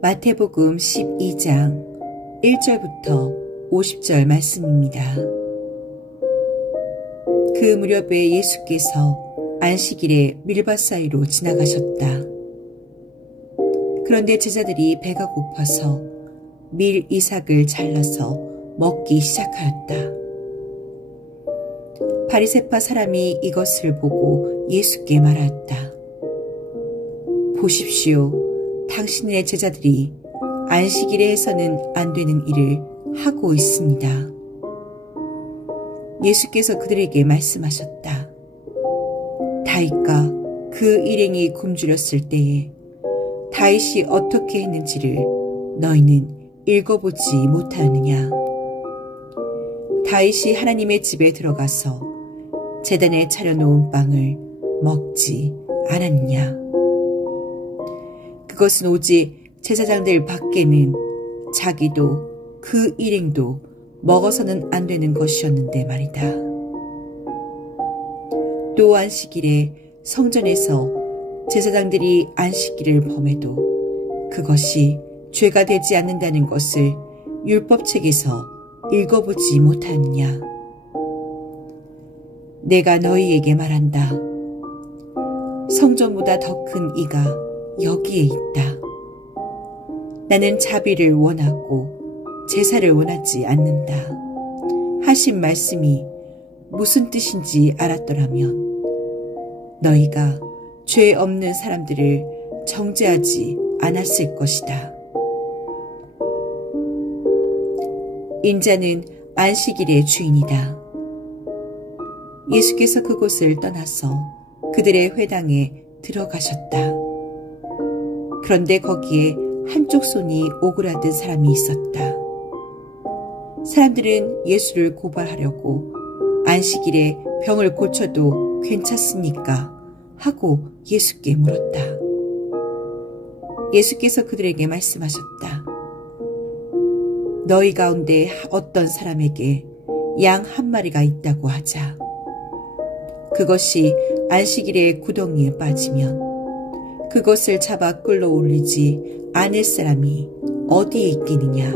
마태복음 12장 1절부터 50절 말씀입니다. 그 무렵에 예수께서 안식일에 밀밭 사이로 지나가셨다. 그런데 제자들이 배가 고파서 밀 이삭을 잘라서 먹기 시작하였다. 바리새파 사람이 이것을 보고 예수께 말하였다. 보십시오. 당신의 제자들이 안식일에 해서는 안 되는 일을 하고 있습니다. 예수께서 그들에게 말씀하셨다. 다윗과 그 일행이 굶주렸을 때에 다윗이 어떻게 했는지를 너희는 읽어보지 못하느냐. 다윗이 하나님의 집에 들어가서 제단에 차려놓은 빵을 먹지 않았느냐. 그것은 오직 제사장들 밖에는 자기도 그 일행도 먹어서는 안 되는 것이었는데 말이다. 또 안식일에 성전에서 제사장들이 안식일을 범해도 그것이 죄가 되지 않는다는 것을 율법책에서 읽어보지 못하느냐. 내가 너희에게 말한다. 성전보다 더 큰 이가 여기에 있다. 나는 자비를 원하고 제사를 원하지 않는다 하신 말씀이 무슨 뜻인지 알았더라면 너희가 죄 없는 사람들을 정죄하지 않았을 것이다. 인자는 안식일의 주인이다. 예수께서 그곳을 떠나서 그들의 회당에 들어가셨다. 그런데 거기에 한쪽 손이 오그라든 사람이 있었다. 사람들은 예수를 고발하려고 안식일에 병을 고쳐도 괜찮습니까? 하고 예수께 물었다. 예수께서 그들에게 말씀하셨다. 너희 가운데 어떤 사람에게 양 한 마리가 있다고 하자. 그것이 안식일에 구덩이에 빠지면 그것을 잡아 끌어올리지 않을 사람이 어디에 있겠느냐.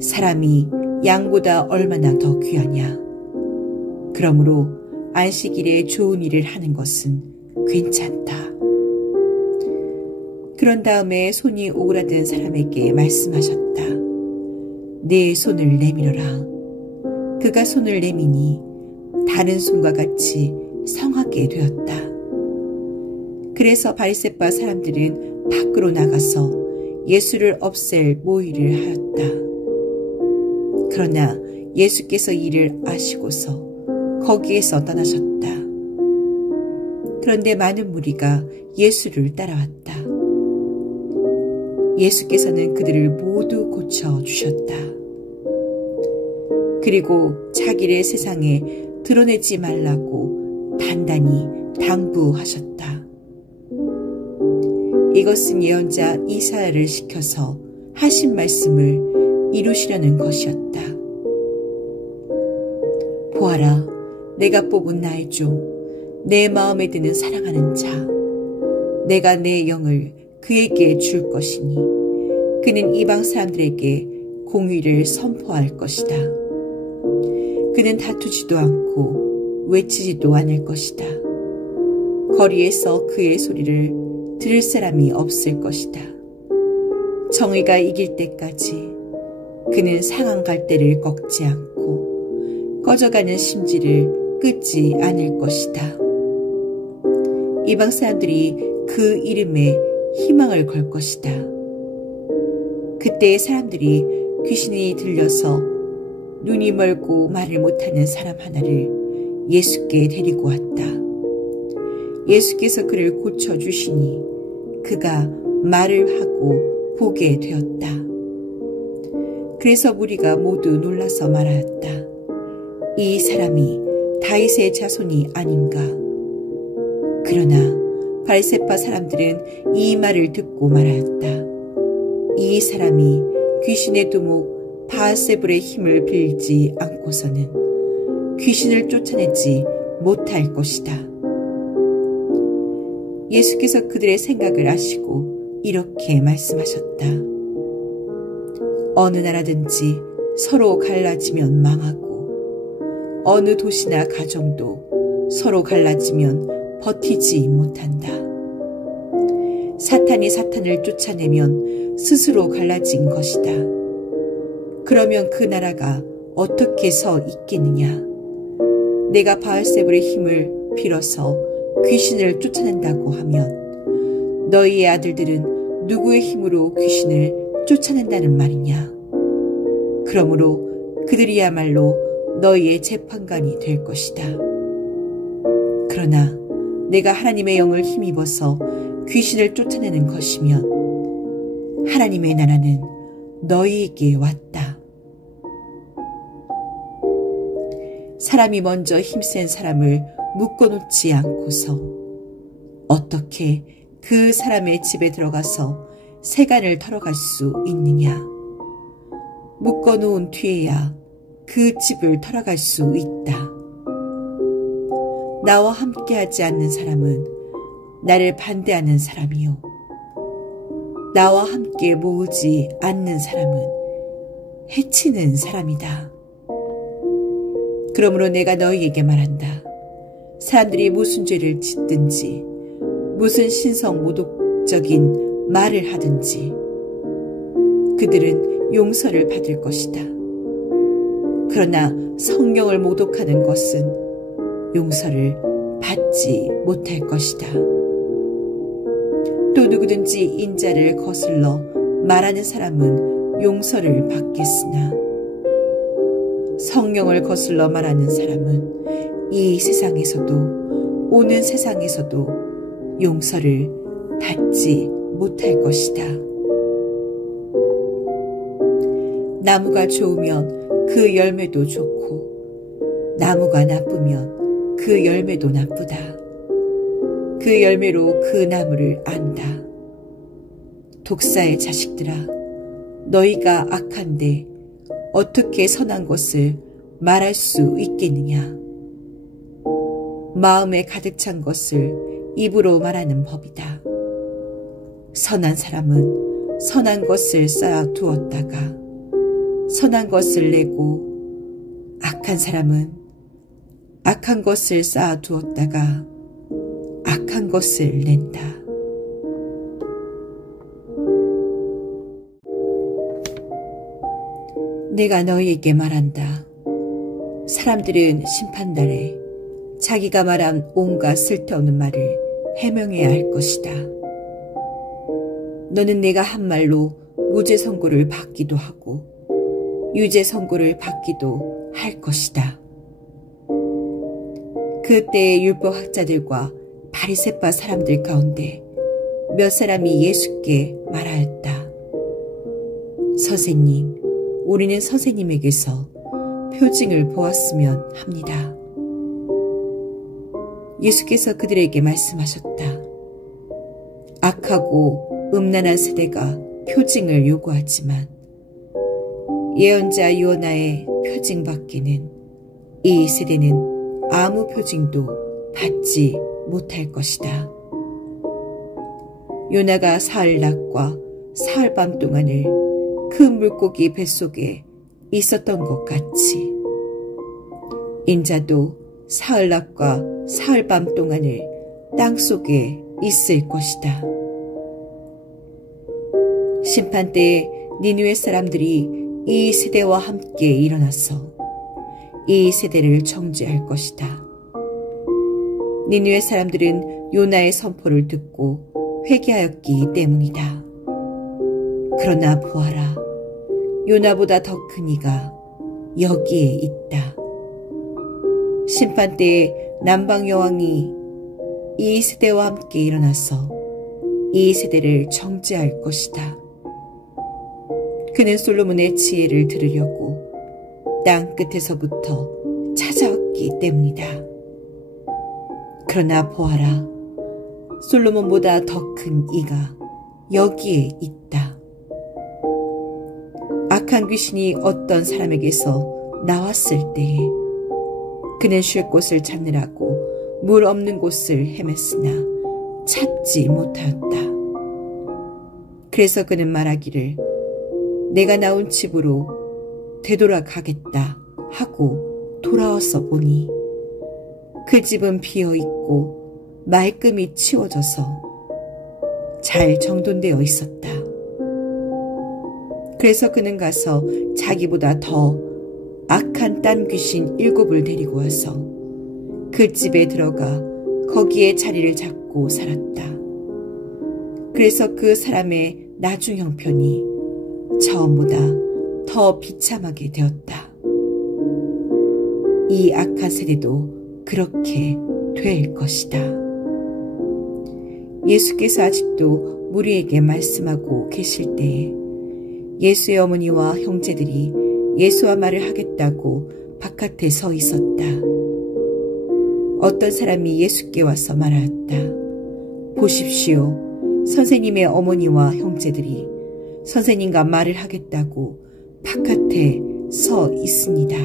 사람이 양보다 얼마나 더 귀하냐. 그러므로 안식일에 좋은 일을 하는 것은 괜찮다. 그런 다음에 손이 오그라든 사람에게 말씀하셨다. 내 손을 내밀어라. 그가 손을 내미니 다른 손과 같이 성하게 되었다. 그래서 바리새파 사람들은 밖으로 나가서 예수를 없앨 모의를 하였다. 그러나 예수께서 이를 아시고서 거기에서 떠나셨다. 그런데 많은 무리가 예수를 따라왔다. 예수께서는 그들을 모두 고쳐주셨다. 그리고 자기를 세상에 드러내지 말라고 단단히 당부하셨다. 이것은 예언자 이사야를 시켜서 하신 말씀을 이루시려는 것이었다. 보아라, 내가 뽑은 나의 종, 내 마음에 드는 사랑하는 자, 내가 내 영을 그에게 줄 것이니 그는 이방 사람들에게 공의를 선포할 것이다. 그는 다투지도 않고 외치지도 않을 것이다. 거리에서 그의 소리를 들을 사람이 없을 것이다. 정의가 이길 때까지 그는 상한 갈대를 꺾지 않고 꺼져가는 심지를 끊지 않을 것이다. 이방 사람들이 그 이름에 희망을 걸 것이다. 그때 사람들이 귀신이 들려서 눈이 멀고 말을 못하는 사람 하나를 예수께 데리고 왔다. 예수께서 그를 고쳐주시니 그가 말을 하고 보게 되었다. 그래서 무리가 모두 놀라서 말하였다. 이 사람이 다윗의 자손이 아닌가. 그러나 바리새파 사람들은 이 말을 듣고 말하였다. 이 사람이 귀신의 두목 바알세불의 힘을 빌지 않고서는 귀신을 쫓아내지 못할 것이다. 예수께서 그들의 생각을 아시고 이렇게 말씀하셨다. 어느 나라든지 서로 갈라지면 망하고 어느 도시나 가정도 서로 갈라지면 버티지 못한다. 사탄이 사탄을 쫓아내면 스스로 갈라진 것이다. 그러면 그 나라가 어떻게 서 있겠느냐? 내가 바알세불의 힘을 빌어서 귀신을 쫓아낸다고 하면 너희의 아들들은 누구의 힘으로 귀신을 쫓아낸다는 말이냐? 그러므로 그들이야말로 너희의 재판관이 될 것이다. 그러나 내가 하나님의 영을 힘입어서 귀신을 쫓아내는 것이면 하나님의 나라는 너희에게 왔다. 사람이 먼저 힘센 사람을 묶어놓지 않고서 어떻게 그 사람의 집에 들어가서 세간을 털어갈 수 있느냐? 묶어놓은 뒤에야 그 집을 털어갈 수 있다. 나와 함께하지 않는 사람은 나를 반대하는 사람이요. 나와 함께 모으지 않는 사람은 해치는 사람이다. 그러므로 내가 너희에게 말한다. 사람들이 무슨 죄를 짓든지 무슨 신성모독적인 말을 하든지 그들은 용서를 받을 것이다. 그러나 성령을 모독하는 것은 용서를 받지 못할 것이다. 또 누구든지 인자를 거슬러 말하는 사람은 용서를 받겠으나 성령을 거슬러 말하는 사람은 이 세상에서도 오는 세상에서도 용서를 받지 못할 것이다. 나무가 좋으면 그 열매도 좋고 나무가 나쁘면 그 열매도 나쁘다. 그 열매로 그 나무를 안다. 독사의 자식들아, 너희가 악한데 어떻게 선한 것을 말할 수 있겠느냐? 마음에 가득 찬 것을 입으로 말하는 법이다. 선한 사람은 선한 것을 쌓아 두었다가 선한 것을 내고 악한 사람은 악한 것을 쌓아 두었다가 악한 것을 낸다. 내가 너희에게 말한다. 사람들은 심판날에 자기가 말한 온갖 쓸데없는 말을 해명해야 할 것이다. 너는 내가 한 말로 무죄 선고를 받기도 하고 유죄 선고를 받기도 할 것이다. 그때의 율법학자들과 바리새파 사람들 가운데 몇 사람이 예수께 말하였다. 선생님, 우리는 선생님에게서 표징을 보았으면 합니다. 예수께서 그들에게 말씀하셨다. 악하고 음란한 세대가 표징을 요구하지만 예언자 요나의 표징 받기는 이 세대는 아무 표징도 받지 못할 것이다. 요나가 사흘낮과 사흘밤 동안을 큰 물고기 뱃속에 있었던 것 같이 인자도 사흘낮과 사흘밤 동안을 땅속에 있을 것이다. 심판때에 니느웨 사람들이 이 세대와 함께 일어나서 이 세대를 정죄할 것이다. 니느웨 사람들은 요나의 선포를 듣고 회개하였기 때문이다. 그러나 보아라, 요나보다 더 큰 이가 여기에 있다. 심판때에 남방 여왕이 이 세대와 함께 일어나서 이 세대를 정죄할 것이다. 그는 솔로몬의 지혜를 들으려고 땅 끝에서부터 찾아왔기 때문이다. 그러나 보아라, 솔로몬보다 더 큰 이가 여기에 있다. 악한 귀신이 어떤 사람에게서 나왔을 때에 그는 쉴 곳을 찾느라고 물 없는 곳을 헤맸으나 찾지 못하였다. 그래서 그는 말하기를 내가 나온 집으로 되돌아가겠다 하고 돌아와서 보니 그 집은 비어있고 말끔히 치워져서 잘 정돈되어 있었다. 그래서 그는 가서 자기보다 더 악한 딴 귀신 7을 데리고 와서 그 집에 들어가 거기에 자리를 잡고 살았다. 그래서 그 사람의 나중 형편이 처음보다 더 비참하게 되었다. 이 악한 세대도 그렇게 될 것이다. 예수께서 아직도 무리에게 말씀하고 계실 때에 예수의 어머니와 형제들이 예수와 말을 하겠다고 바깥에 서 있었다. 어떤 사람이 예수께 와서 말하였다. 보십시오. 선생님의 어머니와 형제들이 선생님과 말을 하겠다고 바깥에 서 있습니다.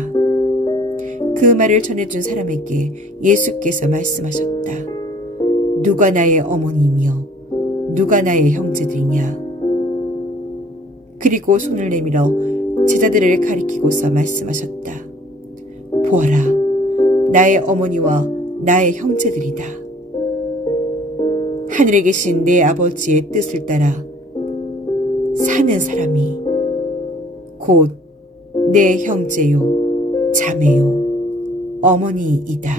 그 말을 전해준 사람에게 예수께서 말씀하셨다. 누가 나의 어머니며 누가 나의 형제들이냐. 그리고 손을 내밀어 제자들을 가리키고서 말씀하셨다. 보아라, 나의 어머니와 나의 형제들이다. 하늘에 계신 내 아버지의 뜻을 따라 사는 사람이 곧 내 형제요, 자매요, 어머니이다.